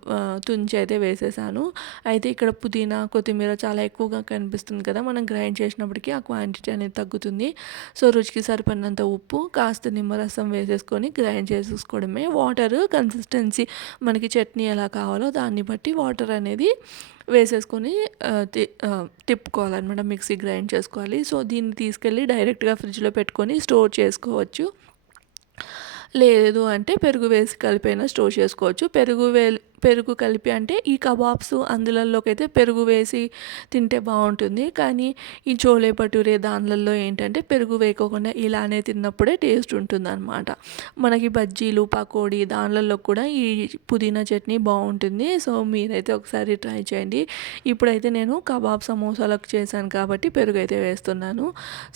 తుంచి అయితే వేసేసాను. అయితే ఇక్కడ పుదీనా, కొత్తిమీర చాలా ఎక్కువగా కనిపిస్తుంది కదా, మనం గ్రైండ్ చేసినప్పటికీ ఆ క్వాంటిటీ అనేది తగ్గుతుంది. సో రుచికి సరిపడినంత ఉప్పు, కాస్త నిమ్మరసం వేసేసుకొని గ్రైండ్ చేసేసుకోవడమే. వాటర్ కన్సిస్టెన్సీ మనకి చట్నీ ఎలా కావాలో దాన్ని బట్టి వాటర్ అనేది వేసేసుకొని తిప్పుకోవాలన్నమాట, మిక్సీ గ్రైండ్ చేసుకోవాలి. సో దీన్ని తీసుకెళ్ళి డైరెక్ట్గా ఫ్రిడ్జ్లో పెట్టుకొని స్టోర్ చేసుకోవచ్చు. లేదు అంటే పెరుగు వేసి కలిపైనా స్టోర్ చేసుకోవచ్చు. పెరుగు కలిపి అంటే ఈ కబాబ్స్ అందులోకైతే పెరుగు వేసి తింటే బాగుంటుంది. కానీ ఈ చోలే భటూరే దానిలలో ఏంటంటే పెరుగు వేయకోకుండా ఇలానే తిన్నప్పుడే టేస్ట్ ఉంటుందన్నమాట. మనకి బజ్జీలు పకోడీ దానిలలో కూడా ఈ పుదీనా చట్నీ బాగుంటుంది. సో మీరైతే ఒకసారి ట్రై చేయండి. ఇప్పుడైతే నేను కబాబ్ సమోసాలకు చేశాను కాబట్టి పెరుగు అయితే వేస్తున్నాను.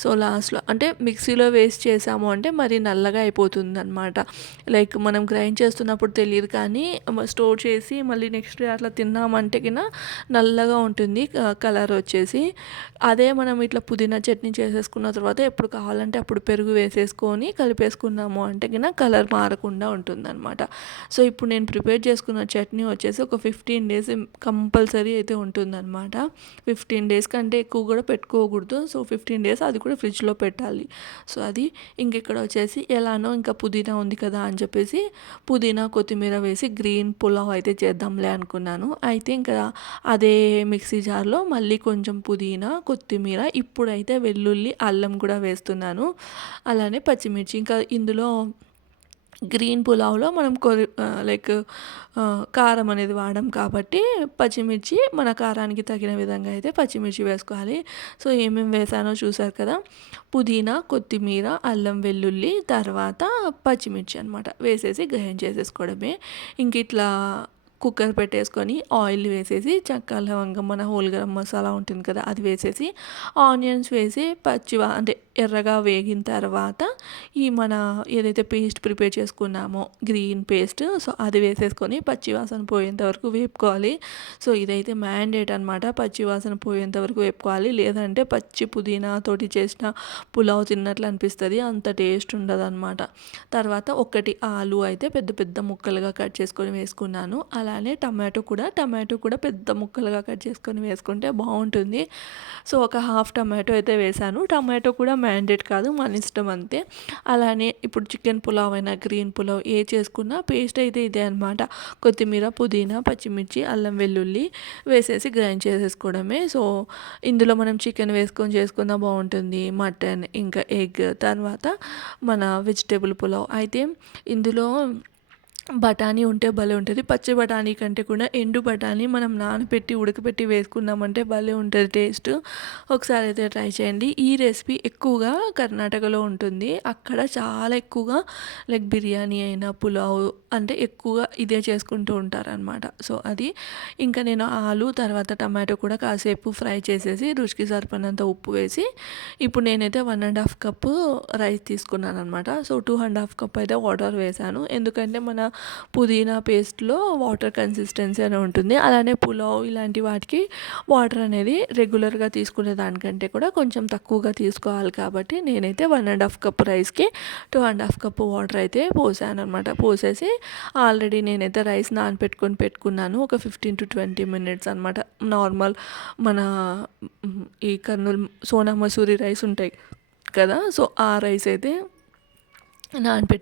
సో లాస్ట్లో అంటే మిక్సీలో వేసి చేసాము అంటే మరి నల్లగా అయిపోతుంది అనమాట. లైక్ మనం గ్రైండ్ చేస్తున్నప్పుడు తెలియదు, కానీ స్టోర్ చేసి మళ్ళీ నెక్స్ట్ డే అట్లా తిన్నామంటే కినా నల్లగా ఉంటుంది కలర్ వచ్చేసి. అదే మనం ఇట్లా పుదీనా చట్నీ చేసేసుకున్న తర్వాత ఎప్పుడు కావాలంటే అప్పుడు పెరుగు వేసేసుకొని కలిపేసుకున్నాము అంటే కినా కలర్ మారకుండా ఉంటుందన్నమాట. సో ఇప్పుడు నేను ప్రిపేర్ చేసుకున్న చట్నీ వచ్చేసి ఒక 15 డేస్ కంపల్సరీ అయితే ఉంటుందన్నమాట. 15 డేస్ కంటే ఎక్కువ కూడా పెట్టుకోకూడదు. సో 15 డేస్ అది కూడా ఫ్రిడ్జ్లో పెట్టాలి. సో అది ఇక్కడ వచ్చేసి ఎలానో ఇంకా పుదీనా ఉంది కదా అని చెప్పేసి పుదీనా కొత్తిమీర వేసి గ్రీన్ పులావ్ అయితే చేద్దాంలే అనుకున్నాను. అయితే ఇంకా అదే మిక్సీ జార్లో మళ్ళీ కొంచెం పుదీనా కొత్తిమీర ఇప్పుడైతే వెల్లుల్లి అల్లం కూడా వేస్తున్నాను. అలానే పచ్చిమిర్చి. ఇంకా ఇందులో గ్రీన్ పులావ్లో మనం లైక్ కారం అనేది వాడడం కాబట్టి పచ్చిమిర్చి మన కారానికి తగిన విధంగా అయితే పచ్చిమిర్చి వేసుకోవాలి. సో ఏమేమి వేసానో చూసారు కదా. పుదీనా కొత్తిమీర అల్లం వెల్లుల్లి తర్వాత పచ్చిమిర్చి అనమాట వేసేసి గ్రైండ్ చేసేసుకోవడమే. ఇంక ఇట్లా కుక్కర్ పెట్టేసుకొని ఆయిల్ వేసేసి చెక్క లవంగం మన హోల్ గరం మసాలా ఉంటుంది కదా అది వేసేసి ఆనియన్స్ వేసి అంటే ఎర్రగా వేగిన తర్వాత ఈ మన ఏదైతే పేస్ట్ ప్రిపేర్ చేసుకున్నామో గ్రీన్ పేస్ట్, సో అది వేసేసుకొని పచ్చివాసన పోయేంత వరకు వేపుకోవాలి. సో ఇదైతే మ్యాండేట్ అనమాట. పచ్చివాసన పోయేంత వరకు వేపుకోవాలి, లేదంటే పచ్చి పుదీనా తోటి చేసిన పులావ్ తిన్నట్లు అనిపిస్తుంది, అంత టేస్ట్ ఉండదు అనమాట. తర్వాత ఒకటి ఆలు అయితే పెద్ద పెద్ద ముక్కలుగా కట్ చేసుకొని వేసుకున్నాను. అలానే టమాటో కూడా పెద్ద ముక్కలుగా కట్ చేసుకొని వేసుకుంటే బాగుంటుంది. సో ఒక హాఫ్ టమాటో అయితే వేసాను. టమాటో కూడా మ్యాండేట్ కాదు, మన ఇష్టం అంతే. అలానే ఇప్పుడు చికెన్ పులావ్ అయినా గ్రీన్ పులావ్ ఏ చేసుకున్నా పేస్ట్ అయితే ఇదే అనమాట. కొత్తిమీర పుదీనా పచ్చిమిర్చి అల్లం వెల్లుల్లి వేసేసి గ్రైండ్ చేసేసుకోవడమే. సో ఇందులో మనం చికెన్ వేసుకొని చేసుకున్నా బాగుంటుంది, మటన్ ఇంకా ఎగ్. తర్వాత మన వెజిటేబుల్ పులావ్ అయితే ఇందులో బఠానీ ఉంటే భలే ఉంటుంది. పచ్చి బఠానీ కంటే కూడా ఎండు బఠానీ మనం నానబెట్టి ఉడకబెట్టి వేసుకున్నామంటే భలే ఉంటుంది టేస్ట్. ఒకసారి అయితే ట్రై చేయండి. ఈ రెసిపీ ఎక్కువగా కర్ణాటకలో ఉంటుంది. అక్కడ చాలా ఎక్కువగా లైక్ బిర్యానీ అయినా పులావ్ అంటే ఎక్కువగా ఇదే చేసుకుంటూ ఉంటారనమాట. సో అది ఇంకా నేను ఆలు తర్వాత టమాటో కూడా కాసేపు ఫ్రై చేసేసి రుచికి సరిపడినంత ఉప్పు వేసి ఇప్పుడు నేనైతే 1.5 కప్పు రైస్ తీసుకున్నాను అనమాట. సో 2.5 కప్ అయితే వాటర్ వేసాను. ఎందుకంటే మన పుదీనా పేస్ట్లో వాటర్ కన్సిస్టెన్సీ అని ఉంటుంది. అలానే పులావ్ ఇలాంటి వాటికి వాటర్ అనేది రెగ్యులర్గా తీసుకునే దానికంటే కూడా కొంచెం తక్కువగా తీసుకోవాలి. కాబట్టి నేనైతే 1.5 కప్ రైస్కి 2.5 కప్ వాటర్ అయితే పోసాను అనమాట. పోసేసి ఆల్రెడీ నేనైతే రైస్ పెట్టుకున్నాను ఒక 15 to 20 మినిట్స్ అనమాట. నార్మల్ మన ఈ కర్నూలు సోనా మసూరి రైస్ ఉంటాయి కదా, సో ఆ రైస్ అయితే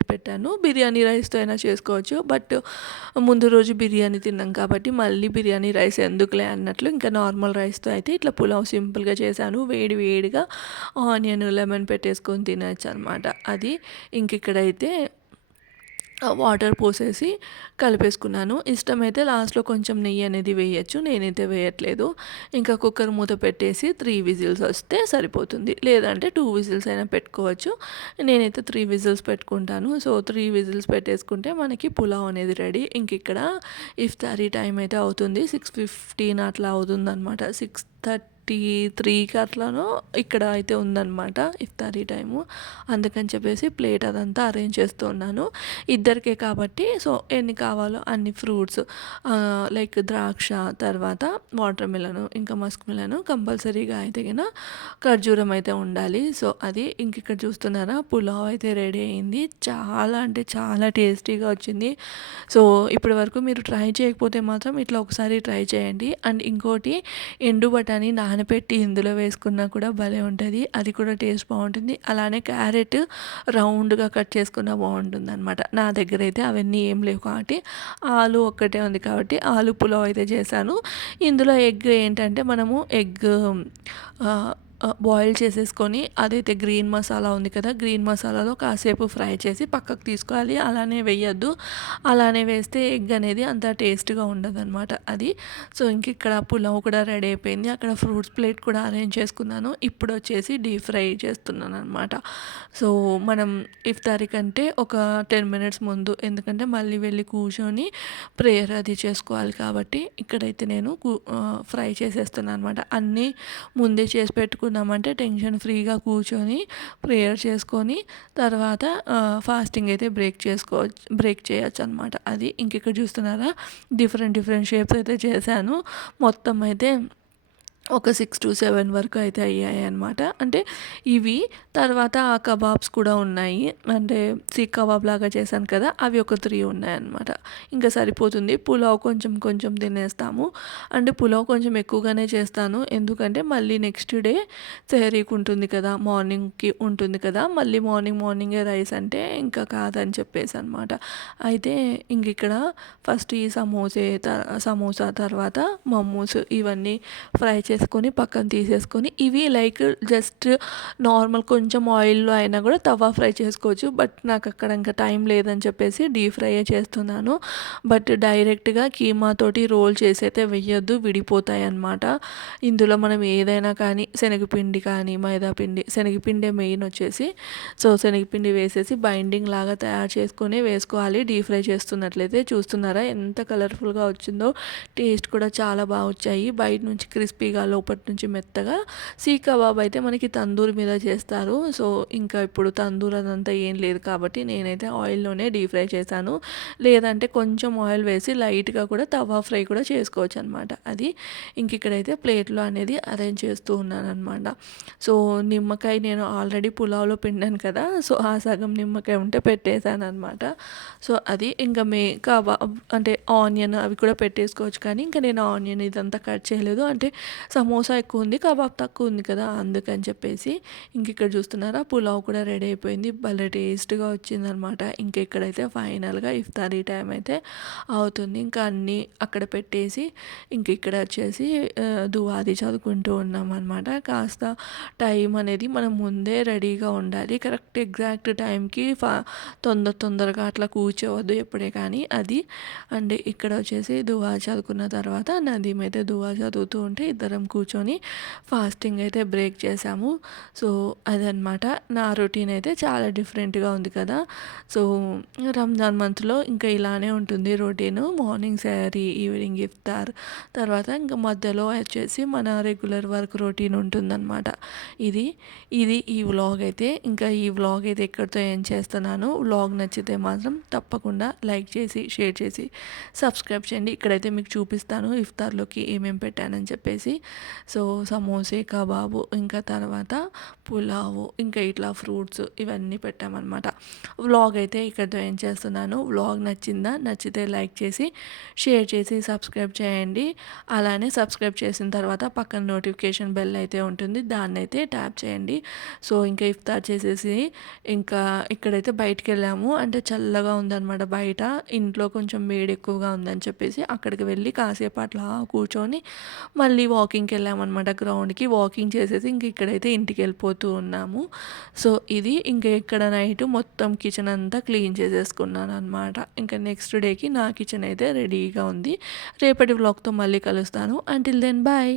పెట్టాను. బిర్యానీ రైస్తో అయినా చేసుకోవచ్చు, బట్ ముందు రోజు బిర్యానీ తిన్నాం కాబట్టి మళ్ళీ బిర్యానీ రైస్ ఎందుకులే అన్నట్లు ఇంకా నార్మల్ రైస్తో అయితే ఇట్లా పులావ్ సింపుల్గా చేశాను. వేడి వేడిగా ఆనియన్ లెమన్ పెట్టేసుకొని తినచ్చు అనమాట. అది ఇక్కడైతే వాటర్ పోసేసి కలిపేసుకున్నాను. ఇష్టమైతే లాస్ట్లో కొంచెం నెయ్యి అనేది వేయచ్చు, నేనైతే వేయట్లేదు. ఇంకా కుక్కర్ మూత పెట్టేసి 3 విజిల్స్ వస్తే సరిపోతుంది, లేదంటే 2 విజిల్స్ అయినా పెట్టుకోవచ్చు. నేనైతే 3 విజిల్స్ పెట్టుకుంటాను. సో 3 విజిల్స్ పెట్టేసుకుంటే మనకి పులావ్ అనేది రెడీ. ఇక్కడ ఇఫ్తారీ టైం అయితే అవుతుంది, 6:15 అట్లా అవుతుందన్నమాట. 6:33కి అట్లానో ఇక్కడ అయితే ఉందన్నమాట ఇఫ్తారీ టైము. అందుకని చెప్పేసి ప్లేట్ అదంతా అరేంజ్ చేస్తున్నాను ఇద్దరికే కాబట్టి. సో ఎన్ని కావాలో అన్ని ఫ్రూట్స్ లైక్ ద్రాక్ష తర్వాత వాటర్ మిలన్ ఇంకా మస్క్ మిలన్ కంపల్సరీగా అయితే కింద ఖర్జూరం అయితే ఉండాలి. సో అది ఇక్కడ చూస్తున్నారా పులావ్ అయితే రెడీ అయింది. చాలా అంటే చాలా టేస్టీగా వచ్చింది. సో ఇప్పటి వరకు మీరు ట్రై చేయకపోతే మాత్రం ఇట్లా ఒకసారి ట్రై చేయండి. అండ్ ఇంకోటి ఎండు బఠానీ నానబెట్టి ఇందులో వేసుకున్నా కూడా భలే ఉంటుంది, అది కూడా టేస్ట్ బాగుంటుంది. అలానే క్యారెట్ రౌండ్గా కట్ చేసుకున్నా బాగుంటుంది అనమాట. నా దగ్గర అయితే అవన్నీ ఏం లేవు కాబట్టి ఆలు ఒక్కటే ఉంది కాబట్టి ఆలు పులావ్ అయితే చేశాను. ఇందులో ఎగ్ ఏంటంటే మనము ఎగ్ బాయిల్ చేసేసుకొని అదైతే గ్రీన్ మసాలా ఉంది కదా, గ్రీన్ మసాలాలో కాసేపు ఫ్రై చేసి పక్కకు తీసుకోవాలి. అలానే వేయొద్దు. అలానే వేస్తే ఎగ్ అనేది అంత టేస్ట్‌గా ఉండదనమాట అది. సో, ఇంక ఇక్కడ పులావ్ కూడా రెడీ అయిపోయింది. అక్కడ ఫ్రూట్స్ ప్లేట్ కూడా అరేంజ్ చేసుకున్నాను. ఇప్పుడొచ్చేసి డీప్ ఫ్రై చేస్తున్నాననమాట. సో, మనం ఇఫ్తారీ కంటే ఒక 10 మినిట్స్ ముందు, ఎందుకంటే మళ్ళీ వెళ్ళి కూర్చొని ప్రేయర్ అది చేసుకోవాలి కాబట్టి ఇక్కడైతే నేను ఫ్రై చేసేస్తున్నాను అనమాట. అన్నీ ముందే చేసి పెట్టుకున్నామంటే టెన్షన్ ఫ్రీగా కూర్చొని ప్రేయర్ చేసుకొని తర్వాత ఫాస్టింగ్ అయితే బ్రేక్ చేయొచ్చు అనమాట. అది ఇంక ఇక్కడ చూస్తున్నారా, డిఫరెంట్ డిఫరెంట్ షేప్స్ అయితే చేశాను. మొత్తం అయితే ఒక 6-7 వరకు అయితే అయ్యాయన్నమాట. అంటే ఇవి తర్వాత ఆ కబాబ్స్ కూడా ఉన్నాయి. అంటే సీక్ కబాబ్ లాగా చేశాను కదా, అవి ఒక 3 ఉన్నాయన్నమాట. ఇంకా సరిపోతుంది. పులావ్ కొంచెం కొంచెం తినేస్తాము. అంటే పులావ్ కొంచెం ఎక్కువగానే చేస్తాను. ఎందుకంటే మళ్ళీ నెక్స్ట్ డే సెహరీకి ఉంటుంది కదా, మార్నింగ్‌కి ఉంటుంది కదా, మళ్ళీ మార్నింగే రైస్ అంటే ఇంకా కాదని చెప్పేసి అనమాట. అయితే ఇంక ఇక్కడ ఫస్ట్ ఈ సమోసా తర్వాత మమోస్ ఇవన్నీ ఫ్రై చేసుకొని పక్కన తీసేసుకొని, ఇవి లైక్ జస్ట్ నార్మల్ కొంచెం ఆయిల్‌లో అయినా కూడా తవా ఫ్రై చేసుకోవచ్చు. బట్ నాకు అక్కడ ఇంకా టైం లేదని చెప్పేసి డీప్ ఫ్రైయే చేస్తున్నాను. బట్ డైరెక్ట్‌గా కీమా తోటి రోల్ చేసి అయితే వెయ్యొద్దు, విడిపోతాయి అన్నమాట. ఇందులో మనం ఏదైనా కానీ శనగపిండి కానీ మైదా పిండి, శనగపిండే మెయిన్ వచ్చేసి. సో, శనగపిండి వేసేసి బైండింగ్ లాగా తయారు చేసుకొని వేసుకోవాలి. డీప్ ఫ్రై చేస్తున్నట్లయితే చూస్తున్నారా ఎంత కలర్ఫుల్‌గా వచ్చిందో. టేస్ట్ కూడా చాలా బాగా వచ్చాయి. బయట నుంచి క్రిస్పీగా, లోపటి నుంచి మెత్తగా. సీక్ కబాబ్ అయితే మనకి తందూరి మీద చేస్తారు. సో, ఇంకా ఇప్పుడు తందూర్ అదంతా ఏం లేదు కాబట్టి నేనైతే ఆయిల్‌లోనే డీప్ ఫ్రై చేశాను. లేదంటే కొంచెం ఆయిల్ వేసి లైట్‌గా కూడా తవా ఫ్రై కూడా చేసుకోవచ్చు అనమాట. అది ఇంక ఇక్కడైతే ప్లేట్‌లో అనేది అరేంజ్ చేస్తూ ఉన్నాననమాట. సో, నిమ్మకాయ నేను ఆల్రెడీ పులావ్‌లో పిండాను కదా, సో, ఆ సగం నిమ్మకాయ ఉంటే పెట్టేశాననమాట. సో, అది ఇంకా కబాబ్ అంటే ఆనియన్ అవి కూడా పెట్టేసుకోవచ్చు, కానీ ఇంకా నేను ఆనియన్ ఇదంతా కట్ చేయలేదు. అంటే సమోసా ఎక్కువ ఉంది, కబాబ్ తక్కువ ఉంది కదా, అందుకని చెప్పేసి. ఇంక ఇక్కడ చూస్తున్నారా, పులావ్ కూడా రెడీ అయిపోయింది. భలే టేస్ట్‌గా వచ్చిందనమాట. ఇంక ఇక్కడైతే ఫైనల్‌గా ఇఫ్తారీ టైం అయితే అవుతుంది. ఇంకా అన్నీ అక్కడ పెట్టేసి ఇంక ఇక్కడ వచ్చేసి దుఆది చదువుకుంటూ ఉన్నామన్నమాట. కాస్త టైం అనేది మనం ముందే రెడీగా ఉండాలి. కరెక్ట్ ఎగ్జాక్ట్ టైంకి తొందరగా అట్లా కూర్చోవద్దు ఎప్పుడే కానీ అది. అండ్ ఇక్కడ వచ్చేసి దువా చదువుకున్న తర్వాత నదీమ్ అయితే దువా చదువుతూ ఉంటే ఇద్దరం కూర్చొని ఫాస్టింగ్ అయితే బ్రేక్ చేసాము. సో, అదనమాట నా రొటీన్ అయితే చాలా డిఫరెంట్గా ఉంది కదా. సో, రంజాన్ మంత్లో ఇంకా ఇలానే ఉంటుంది రొటీను. మార్నింగ్ సెహరీ, ఈవినింగ్ ఇఫ్తార్, తర్వాత ఇంకా మధ్యలో వచ్చేసి మన రెగ్యులర్ వర్క్ రొటీన్ ఉంటుందన్నమాట. ఇది ఈ వ్లాగ్ అయితే. ఇంకా ఈ వ్లాగ్ అయితే ఇక్కడితో ఎండ్ చేస్తున్నాను. వ్లాగ్ నచ్చితే మాత్రం తప్పకుండా లైక్ చేసి, షేర్ చేసి, సబ్స్క్రైబ్ చేయండి. ఇక్కడైతే మీకు చూపిస్తాను ఇఫ్తార్లోకి ఏమేమి పెట్టానని చెప్పేసి. సో, సమోసే, కబాబు, ఇంకా తర్వాత పులావు, ఇంకా ఇట్లా ఫ్రూట్స్ ఇవన్నీ పెట్టామన్నమాట. వ్లాగ్ అయితే ఇక్కడితో ఎండ్ చేస్తున్నాను. వ్లాగ్ నచ్చితే లైక్ చేసి, షేర్ చేసి, సబ్స్క్రైబ్ చేయండి. అలానే సబ్స్క్రైబ్ చేసిన తర్వాత పక్కన నోటిఫికేషన్ బెల్ అయితే ఉంటుంది, దాన్నైతే ట్యాప్ చేయండి. సో, ఇంకా ఇఫ్తార్ చేసేసి ఇంకా ఇక్కడైతే బయటికి వెళ్ళాము. అంటే చల్లగా ఉందన్నమాట బయట. ఇంట్లో కొంచెం వేడి ఎక్కువగా ఉందని చెప్పేసి అక్కడికి వెళ్ళి కాసేపు అట్లా కూర్చొని మళ్ళీ వాకింగ్కి వెళ్ళామన్నమాట గ్రౌండ్కి. వాకింగ్ చేసేసి ఇంక ఇక్కడైతే ఇంటికి వెళ్ళిపోతూ ఉన్నాము. సో, ఇది ఇంకా ఇక్కడ నైట్ మొత్తం కిచెన్ అంతా క్లీన్ చేసేసుకున్నాను అనమాట. ఇంకా నెక్స్ట్ డేకి నా కిచెన్ అయితే రెడీగా ఉంది. రేపటి వ్లాగ్తో మళ్ళీ కలుస్తాను. Until then bye.